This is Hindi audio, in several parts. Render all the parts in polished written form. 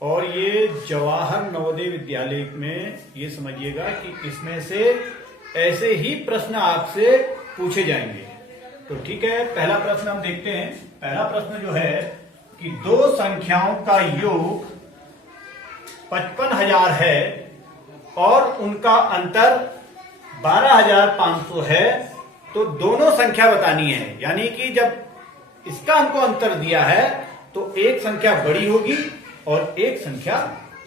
और ये जवाहर नवोदय विद्यालय में ये समझिएगा कि इसमें से ऐसे ही प्रश्न आपसे पूछे जाएंगे। तो ठीक है, पहला प्रश्न हम देखते हैं। पहला प्रश्न जो है कि दो संख्याओं का योग 55,000 है और उनका अंतर 12,500 है, तो दोनों संख्या बतानी है। यानी कि जब इसका हमको अंतर दिया है तो एक संख्या बड़ी होगी और एक संख्या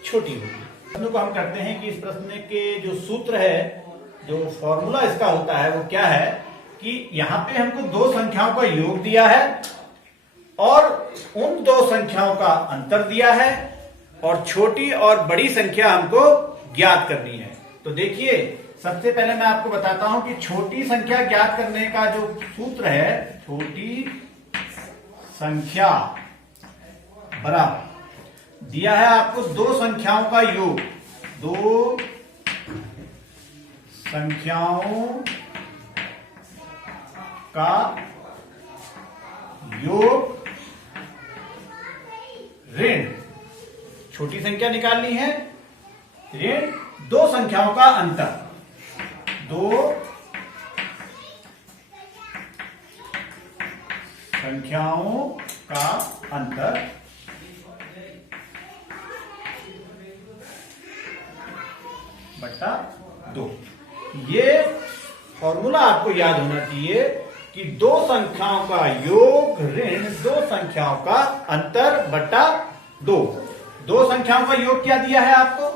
छोटी होगी। प्रश्न को हम करते हैं कि इस प्रश्न के जो सूत्र है, जो फॉर्मूला इसका होता है वो क्या है कि यहां पे हमको दो संख्याओं का योग दिया है और उन दो संख्याओं का अंतर दिया है और छोटी और बड़ी संख्या हमको ज्ञात करनी है। तो देखिए, सबसे पहले मैं आपको बताता हूं कि छोटी संख्या ज्ञात करने का जो सूत्र है, छोटी संख्या बराबर दिया है आपको दो संख्याओं का योग, दो संख्याओं का योग ऋण, छोटी संख्या निकालनी है, ऋण दो संख्याओं का अंतर, दो संख्याओं का अंतर बटा 2। ये फॉर्मूला आपको याद होना चाहिए कि दो संख्याओं का योग ऋण दो संख्याओं का अंतर बटा 2। दो संख्याओं का योग क्या दिया है आपको?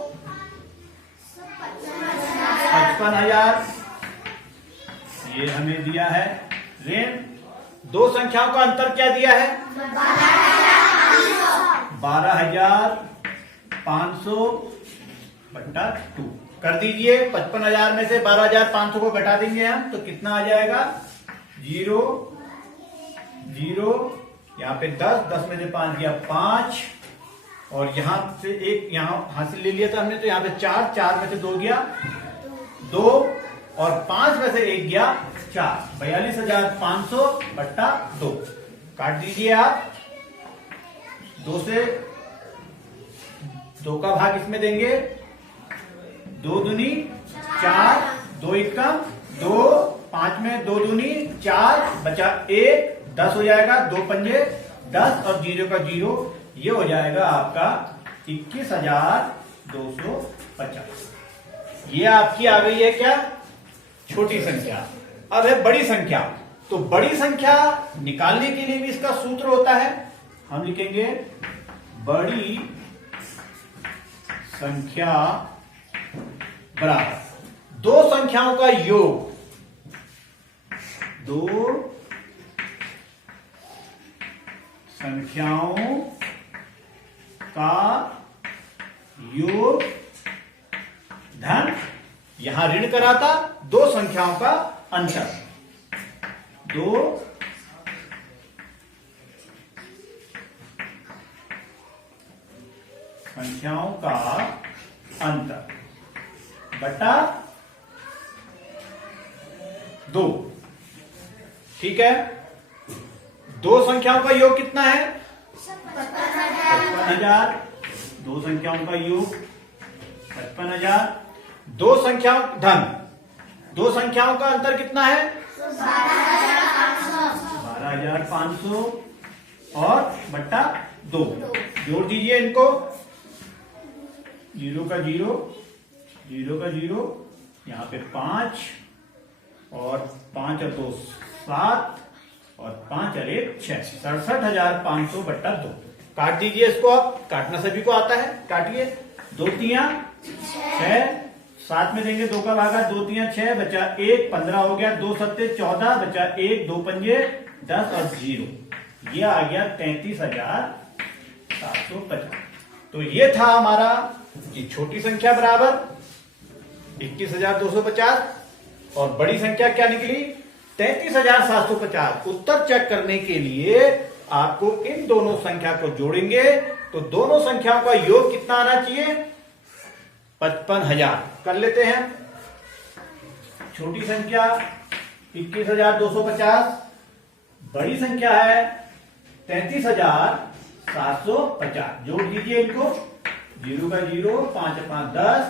55,000 ये हमें दिया है। ऋण दो संख्याओं का अंतर क्या दिया है? 12,500 बटा 2 कर दीजिए। 55,000 में से 12,500 को घटा देंगे हम तो कितना आ जाएगा? 0 0, यहाँ पे 10 में से 5 गया 5 और यहां से एक यहां हासिल ले लिया था हमने, तो यहाँ पे 4 में से 2 गया 2 और 5 में से 1 गया 4, 42,500 बट्टा 2 काट दीजिए आप। 2 से 2 का भाग इसमें देंगे, 2 दूनी 4, 2 एकम 2, 5 में 2 दूनी 4 बचा 1, 10 हो जाएगा, 2 पंजे 10 और 0 का 0, ये हो जाएगा आपका 21,250। ये आपकी आ गई है क्या? छोटी संख्या। अब है बड़ी संख्या। तो बड़ी संख्या निकालने के लिए भी इसका सूत्र होता है। हम लिखेंगे बड़ी संख्या बराबर दो संख्याओं का योग, दो संख्याओं का योग धन, यहां ऋण कराता, दो संख्याओं का अंतर, दो संख्याओं का अंतर बटा 2। ठीक है, दो संख्याओं का योग कितना है? 55,000। दो संख्याओं का योग 55,000। दो संख्याओं धन, दो संख्याओं का अंतर कितना है? 12,500 और बट्टा 2 जोड़ दीजिए इनको, 0 का 0, 0 का 0, यहां पे 5 और 5 और 2 7 और 5 और 1 6, 67,500 बट्टा 2 काट दीजिए इसको। आप काटना सभी को आता है, काटिए। 2 तियां 6, 7 में देंगे 2 का भागा, 2 तियां 6 बचा 1, 15 हो गया, 2 सत्ते 14 बचा 1, 2 पंजे 10 और 0, ये आ गया 33,750। तो ये था हमारा ये छोटी संख्या बराबर 21,250 और बड़ी संख्या क्या निकली? 33,750। उत्तर चेक करने के लिए आपको इन दोनों संख्या को जोड़ेंगे तो दोनों संख्याओं का योग कितना आना चाहिए? 55,000 कर लेते हैं। छोटी संख्या 21,250, बड़ी संख्या है 33,750। 750। जोड़ दीजिए इनको, 0 का 0, 5 5 10,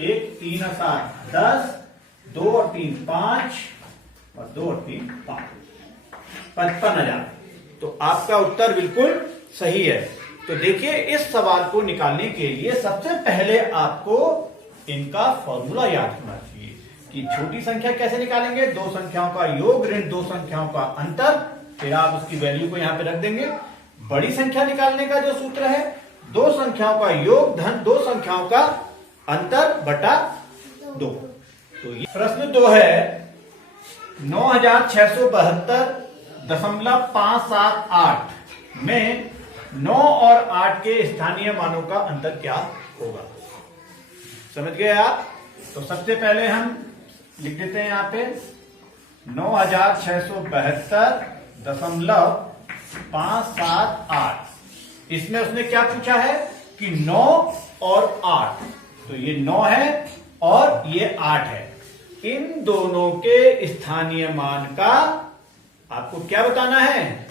1 3 और 7 10, 2 और 3 5 और 2 और 3 5, 55,000। तो आपका उत्तर बिल्कुल सही है। तो देखिए, इस सवाल को निकालने के लिए सबसे पहले आपको इनका फॉर्मूला याद होना चाहिए कि छोटी संख्या कैसे निकालेंगे, दो संख्याओं का योग ऋण दो संख्याओं का अंतर, फिर आप उसकी वैल्यू को यहां पे रख देंगे। बड़ी संख्या निकालने का जो सूत्र है, दो संख्याओं का योग धन दो संख्याओं का अंतर बटा 2। तो ये प्रश्न 2 है, 9672.578 में 9 और 8 के स्थानीय मानों का अंतर क्या होगा। समझ गए आप? तो सबसे पहले हम लिख देते हैं यहां पे 9672.578। इसमें उसने क्या पूछा है कि 9 और 8, तो ये 9 है और ये 8 है। इन दोनों के स्थानीय मान का आपको क्या बताना है,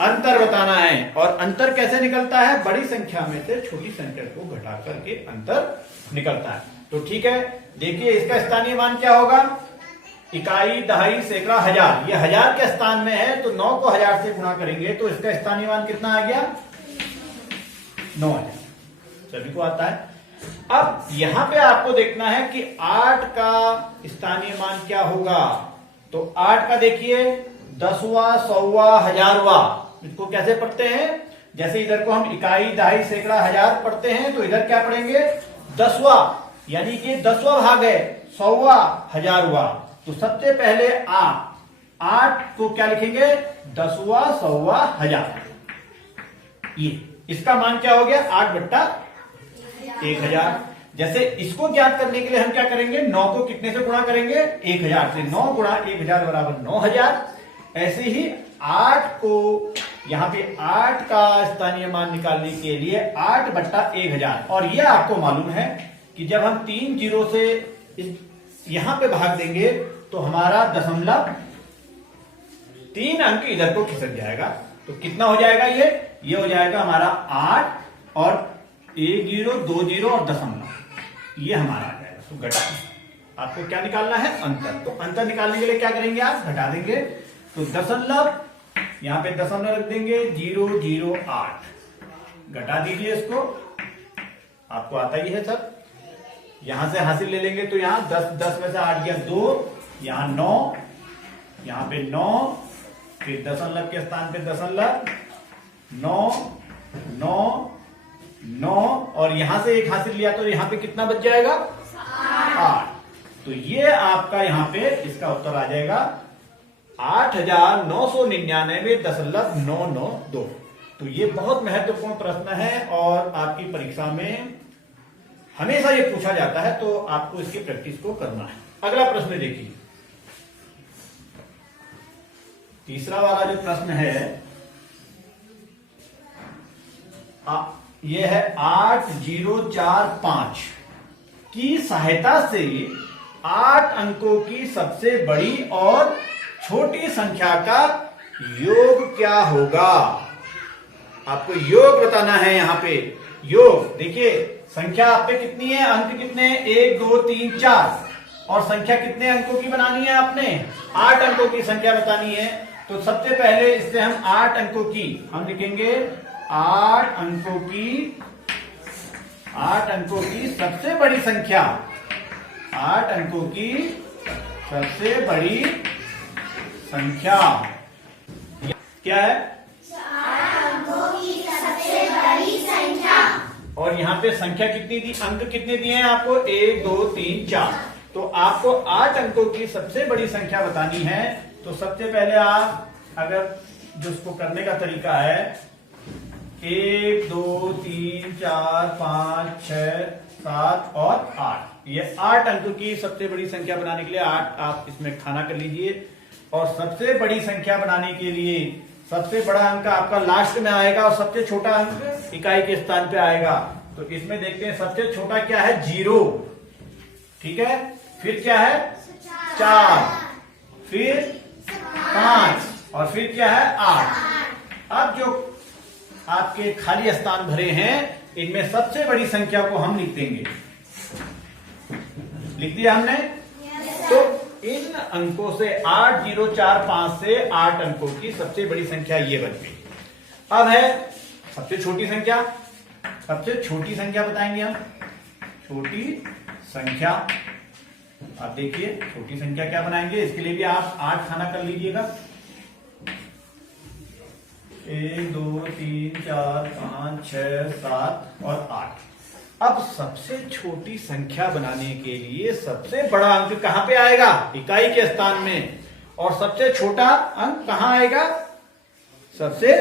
अंतर बताना है। और अंतर कैसे निकलता है, बड़ी संख्या में से छोटी संख्या को घटा करके अंतर निकलता है। तो ठीक है, देखिए इसका स्थानीय मान क्या होगा, इकाई दहाई सैकड़ा हजार, ये हजार के स्थान में है तो 9 को 1000 से गुणा करेंगे तो इसका स्थानीय मान कितना आ गया, 9000। सभी को आता है। अब यहां पे आपको देखना है कि 8 का स्थानीय मान क्या होगा। तो 8 का देखिए 10वां 100वां 1000वां, इसको कैसे पढ़ते हैं, जैसे इधर को हम इकाई दहाई सैकड़ा हजार पढ़ते हैं तो इधर क्या पढ़ेंगे 10वां, यानी कि 10वां भाग है 100वां 1000वां। तो सबसे पहले आप 8 को क्या लिखेंगे 10वां 100वां 1000। ये इसका मान क्या हो गया 8/1000। जैसे इसको ज्ञात करने के लिए हम क्या करेंगे, 9 को कितने से गुणा करेंगे 1000 से, 9 गुणा 1000 बराबर 9000। ऐसे ही 8 को यहां पे 8 का स्थानीय मान निकालने के लिए 8/1000। और यह आपको मालूम है कि जब हम 3 जीरो से यहां पे भाग देंगे तो हमारा दशमलव 3 अंक इधर को खिसक जाएगा। तो कितना हो जाएगा, ये हो जाएगा हमारा 8 और 1 जीरो 2 जीरो और दशमलव, ये हमारा आ जाएगा। तो घटा, आपको क्या निकालना है, अंतर। तो अंतर निकालने के लिए क्या करेंगे, आप घटा देंगे। तो दशमलव, यहां पे दशमलव रख देंगे 008, घटा दीजिए इसको, आपको आता ही है सब। यहां से हासिल ले लेंगे तो यहां 10 में से 8 गया 2, यहां 9, यहां पे 9, फिर दशमलव के स्थान पे दशमलव 9 9 9 और यहां से एक हासिल लिया तो यहां पे कितना बच जाएगा 8। तो ये आपका यहां पे इसका उत्तर आ जाएगा 8999.992। तो ये बहुत महत्वपूर्ण प्रश्न है और आपकी परीक्षा में हमेशा ये पूछा जाता है, तो आपको इसकी प्रैक्टिस को करना है। अगला प्रश्न देखिए, तीसरा वाला जो प्रश्न है ये है 8045 की सहायता से 8 अंकों की सबसे बड़ी और छोटी संख्या का योग क्या होगा। आपको योग बताना है। यहां पे योग देखिए, संख्या आप पे कितनी है, अंक कितने, 1 2 3 4, और संख्या कितने अंकों की बनानी है आपने, 8 अंकों की संख्या बतानी है। तो सबसे पहले इससे हम 8 अंकों की हम लिखेंगे 8 अंकों की सबसे बड़ी संख्या, 8 अंकों की सबसे बड़ी संख्या क्या है, 4 अंकों की सबसे बड़ी संख्या। और यहाँ पे संख्या कितनी दी, अंक कितने दिए हैं आपको, 1 2 3 4। तो आपको 8 अंकों की सबसे बड़ी संख्या बतानी है। तो सबसे पहले आप अगर जो उसको करने का तरीका है 1 2 3 4 5 6 7 और 8, ये 8 अंकों की सबसे बड़ी संख्या बनाने के लिए 8 आप इसमें खाना कर लीजिए। और सबसे बड़ी संख्या बनाने के लिए सबसे बड़ा अंक आपका लास्ट में आएगा और सबसे छोटा अंक इकाई के स्थान पे आएगा। तो इसमें देखते हैं सबसे छोटा क्या है, 0, ठीक है, फिर क्या है 4, फिर 5 और फिर क्या है 8। अब जो आपके खाली स्थान भरे हैं, इनमें सबसे बड़ी संख्या को हम लिख देंगे। लिख दिया हमने। तो इन अंकों से 8045 से 8 अंकों की सबसे बड़ी संख्या ये बन गई। अब है सबसे छोटी संख्या। सबसे छोटी संख्या बताएंगे हम। छोटी संख्या, आप देखिए छोटी संख्या क्या बनाएंगे। इसके लिए भी आप 8 खाना कर लीजिएगा। 1 2 3 4 5 6 7 और 8। अब सबसे छोटी संख्या बनाने के लिए सबसे बड़ा अंक कहां पे आएगा? इकाई के स्थान में। और सबसे छोटा अंक कहां आएगा? सबसे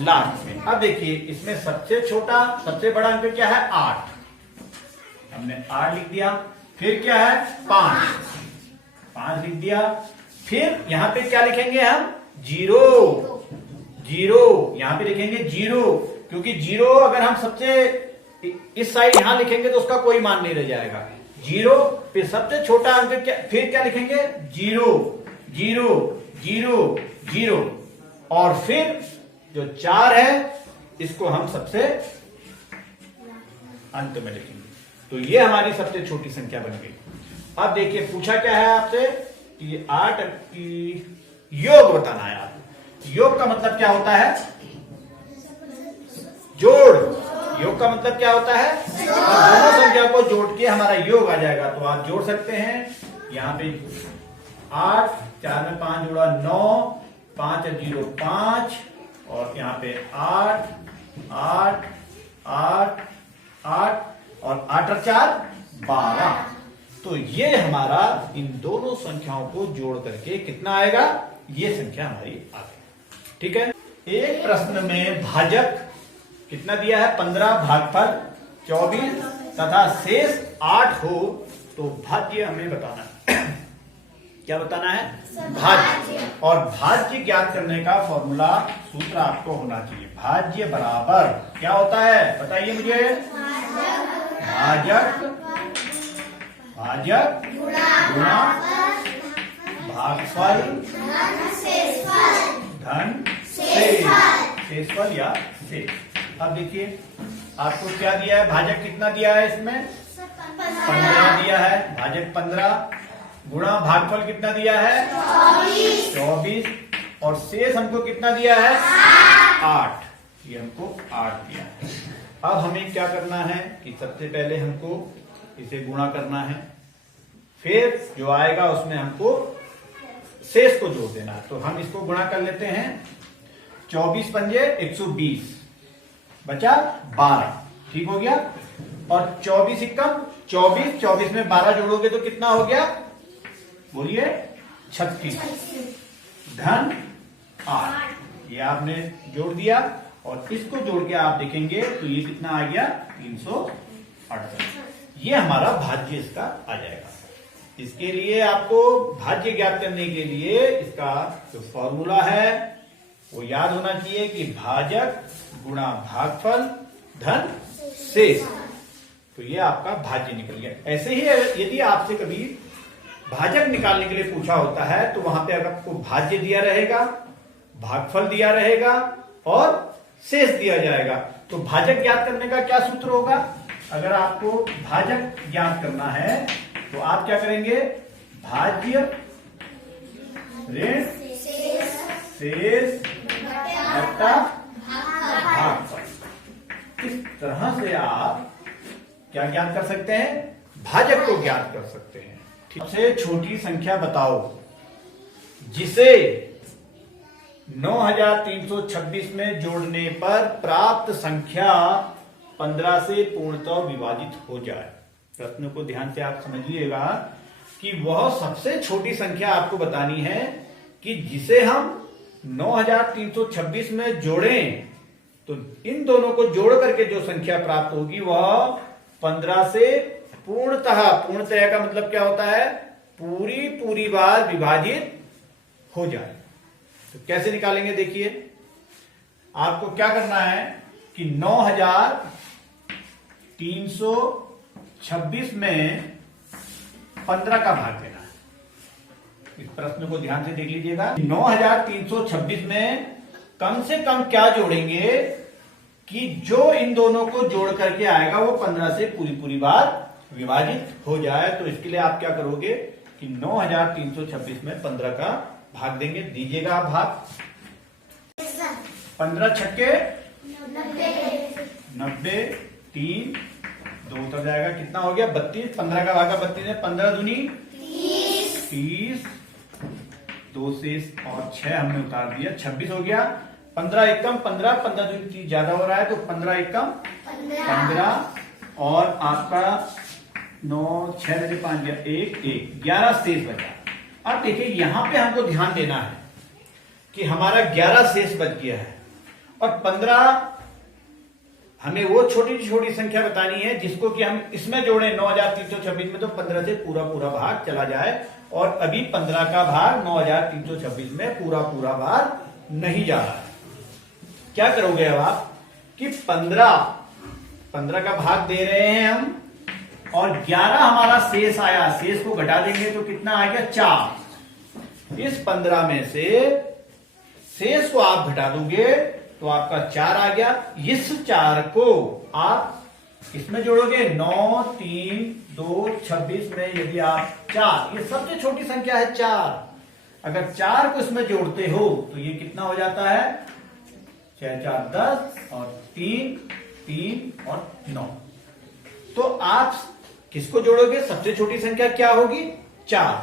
लास्ट में। अब देखिए इसमें सबसे छोटा सबसे बड़ा अंक क्या है? 8। हमने 8 लिख दिया। फिर क्या है? 5 लिख दिया। फिर यहां पे क्या लिखेंगे हम? 0 यहां पे लिखेंगे 0, क्योंकि 0 अगर हम सबसे इस साइड यहां लिखेंगे तो उसका कोई मान नहीं रह जाएगा। 0, फिर सबसे छोटा अंक क्या? फिर क्या लिखेंगे? 0 और फिर जो 4 है इसको हम सबसे अंत में लिखेंगे। तो ये हमारी सबसे छोटी संख्या बन गई। अब देखिए पूछा क्या है आपसे कि 8 की योग बताना है। आप योग का मतलब क्या होता है? जोड़। योग का मतलब क्या होता है? दोनों संख्या को जोड़ के हमारा योग आ जाएगा। तो आप जोड़ सकते हैं। यहां पे 8, 4 में 5 जोड़ा 9, 5 0 5 और यहां पे 8 8 8 8 और 8 और 4 12। तो ये हमारा इन दोनों संख्याओं को जोड़ करके कितना आएगा? ये संख्या हमारी आ गई। ठीक है। एक प्रश्न में भाजक कितना दिया है? 15, भागफल 24 तथा शेष 8 हो तो भाज्य हमें बताना है। क्या बताना है? भाज्य। और भाज्य ज्ञात करने का फॉर्मूला सूत्र आपको होना चाहिए। भाज्य बराबर क्या होता है? बताइए मुझे। भाजक गुणा भागफल धन शेषफल या शेष। अब देखिए आपको क्या दिया है? भाजक कितना दिया है? इसमें 15 दिया है। भाजक 15 गुणा भागफल कितना दिया है? 24 और शेष हमको कितना दिया है? 8। ये हमको 8 दिया है। अब हमें क्या करना है कि सबसे पहले हमको इसे गुणा करना है, फिर जो आएगा उसमें हमको शेष को जोड़ देना है। तो हम इसको गुणा कर लेते हैं। 24 पंजे 120 बचा 12। ठीक हो गया। और 24 एकम 24 में 12 जोड़ोगे तो कितना हो गया? बोलिए 36 धन 8। ये आपने जोड़ दिया और इसको जोड़ के आप देखेंगे तो ये कितना आ गया? 368। ये हमारा भाज्य इसका आ जाएगा। इसके लिए आपको भाज्य ज्ञात करने के लिए इसका जो फॉर्मूला है वो याद होना चाहिए कि भाजक गुणा भागफल धन शेष। तो ये आपका भाज्य निकल गया। ऐसे ही यदि आपसे कभी भाजक निकालने के लिए पूछा होता है तो वहां पे अगर आपको भाज्य दिया रहेगा, भागफल दिया रहेगा और शेष दिया जाएगा। तो भाजक ज्ञात करने का क्या सूत्र होगा? अगर आपको भाजक ज्ञात करना है तो आप क्या करेंगे? भाज्य ऋण शेष घटा भागफल। इस तरह से आप क्या ज्ञात कर सकते हैं? भाजक को ज्ञात कर सकते हैं। सबसे छोटी संख्या बताओ जिसे 9326 में जोड़ने पर प्राप्त संख्या 15 से पूर्णतः विभाजित हो जाए। प्रश्न को ध्यान से आप समझिएगा कि वह सबसे छोटी संख्या आपको बतानी है कि जिसे हम 9326 में जोड़ें तो इन दोनों को जोड़ करके जो संख्या प्राप्त होगी वह 15 से पूर्णतः का मतलब क्या होता है? पूरी बार विभाजित हो जाए। तो कैसे निकालेंगे? देखिए आपको क्या करना है कि 9326 में 15 का भाग देना है। इस प्रश्न को ध्यान से देख लीजिएगा। 9326 में कम से कम क्या जोड़ेंगे? कि जो इन दोनों को जोड़ करके आएगा वो 15 से पूरी बार विभाजित हो जाए। तो इसके लिए आप क्या करोगे कि 9326 में 15 का भाग देंगे। दीजिएगा आप भाग। 15 छक्के 90, 3 2 उतर जाएगा, कितना हो गया 32। 15 का भागा 32 है, 15 दूनी 30, 2 से और 6 हमने उतार दिया, 26 हो गया। 15 एकम 15, 15 दूनी 30 ज्यादा हो रहा है तो 15 एकम 15 और आपका 9 6 में 5 गया 1 11 शेष बचा। अब देखिए यहां पे हमको ध्यान देना है कि हमारा 11 शेष बच गया है और 15 हमें वो छोटी छोटी संख्या बतानी है जिसको कि हम इसमें जोड़े 9326 में, तो 15 से पूरा भाग चला जाए। और अभी 15 का भाग 9326 में पूरा भाग नहीं जा रहा है। क्या करोगे अब आप कि 15 का भाग दे रहे हैं हम और 11 हमारा शेष आया, शेष को घटा देंगे तो कितना आ गया 4। इस 15 में से शेष को आप घटा दोगे तो आपका 4 आ गया। इस 4 को आप इसमें जोड़ोगे 9 3 2 26 में यदि आप 4, ये सबसे छोटी संख्या है 4, अगर 4 को इसमें जोड़ते हो तो ये कितना हो जाता है 6 4 10 और 3 और 9। तो आप किसको जोड़ोगे, सबसे छोटी संख्या क्या होगी 4।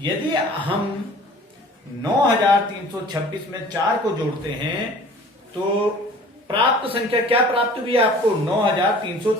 यदि हम 9326 में 4 को जोड़ते हैं तो प्राप्त संख्या क्या प्राप्त हुई आपको 9300।